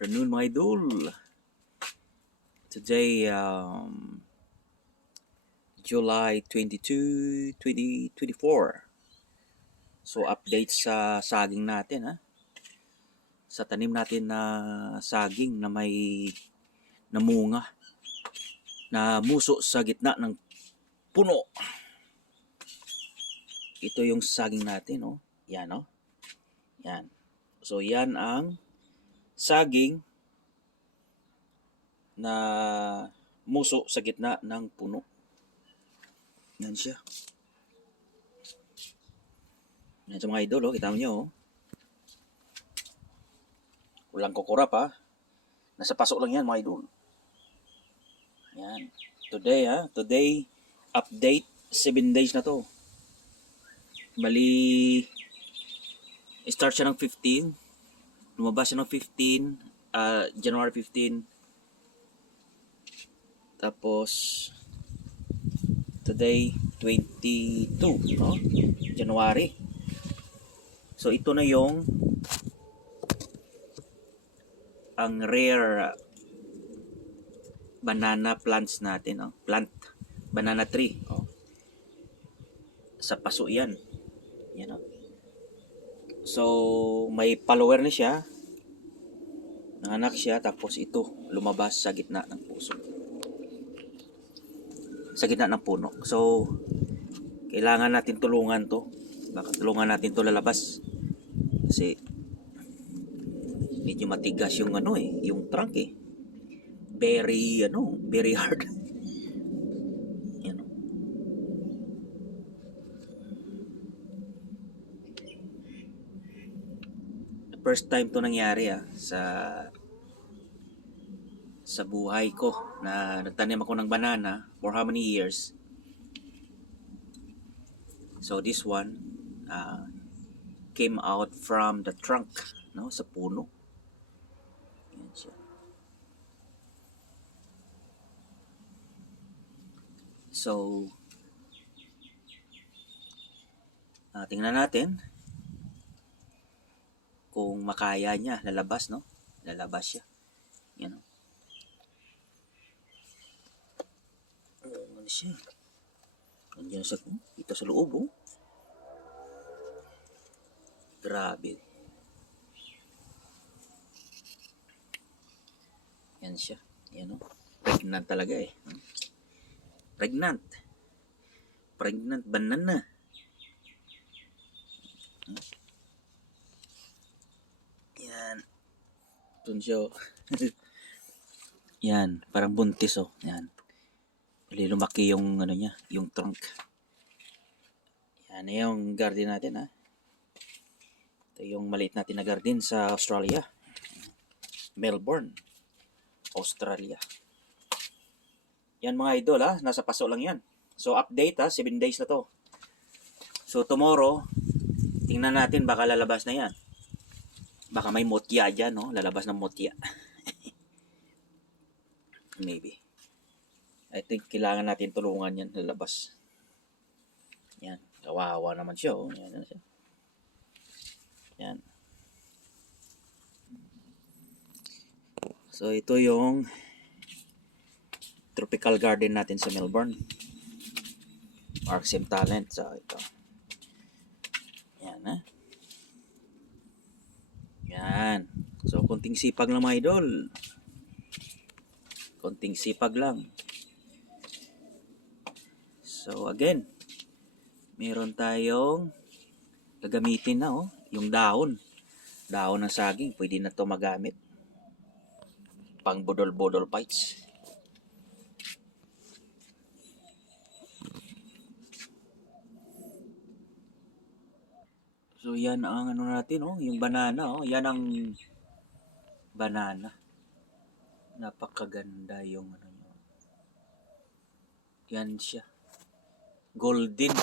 Afternoon mga idol. Today, July 22, 2024. So, update sa saging natin, ha? Sa tanim natin na saging na may namunga, na muso sa gitna ng puno. Ito yung saging natin, oh. Yan, oh. Yan. So, yan ang saging na muso sa gitna ng puno. Yan siya. Yan sa mga idol, oh. Kita mo nyo, oh. Walang kukurap, ha. Nasa pasok lang yan, mga idol. Yan. Today, ha. Today, update, 7 days na to. Bali, start siya ng 15. Lumabas siya ng 15, January 15. Tapos, today, 22, no? January. So, ito na yung ang rare banana plants natin, no? Banana tree, oh. Sa paso yan. Yan, oh. So, may follower na siya. Nanganak siya, tapos ito, lumabas sa gitna ng puso. Sa gitna ng puno. So, kailangan natin tulungan to. Baka tulungan natin to lalabas. Kasi, medyo matigas yung yung trunk eh. Very hard. Yan. First time to nangyari sa buhay ko na nagtanim ako ng banana for how many years. So this one came out from the trunk, no, sa puno. Yan siya. So tingnan natin kung makaya niya lalabas, no? Lalabas siya. Yan, no? Ano siya? Andiyan sa ito sa loob, oh. Grabe. Yan siya. Yan, oh. Pregnant talaga eh. Pregnant banana. Yan. Tunsyo. Yan, parang buntis, oh. Yan. Bali lumaki yung niya, yung trunk. Yan yung garden natin, ha. Ito yung maliit natin na garden sa Australia. Melbourne, Australia. Yan mga idol, ha. Nasa paso lang yan. So update, ha. 7 days na to. So tomorrow, tingnan natin baka lalabas na yan. Baka may motya dyan, no? Lalabas ng motya. Maybe. I think kailangan natin tulungan yan lalabas. Yan. Kawawa naman siya, oh. Yan siya. Yan. So ito yung tropical garden natin sa Melbourne. Marksim Talent. So ito. Yan, ha. Yan. So konting sipag lang mga idol. Konting sipag lang. So again, meron tayong gagamitin na, oh, yung dahon ng saging, pwede na to magamit pang budol-budol bites. So yan ang natin, oh, yung banana, oh, yan ang banana. Napakaganda yung nyo. Yan siya. Golden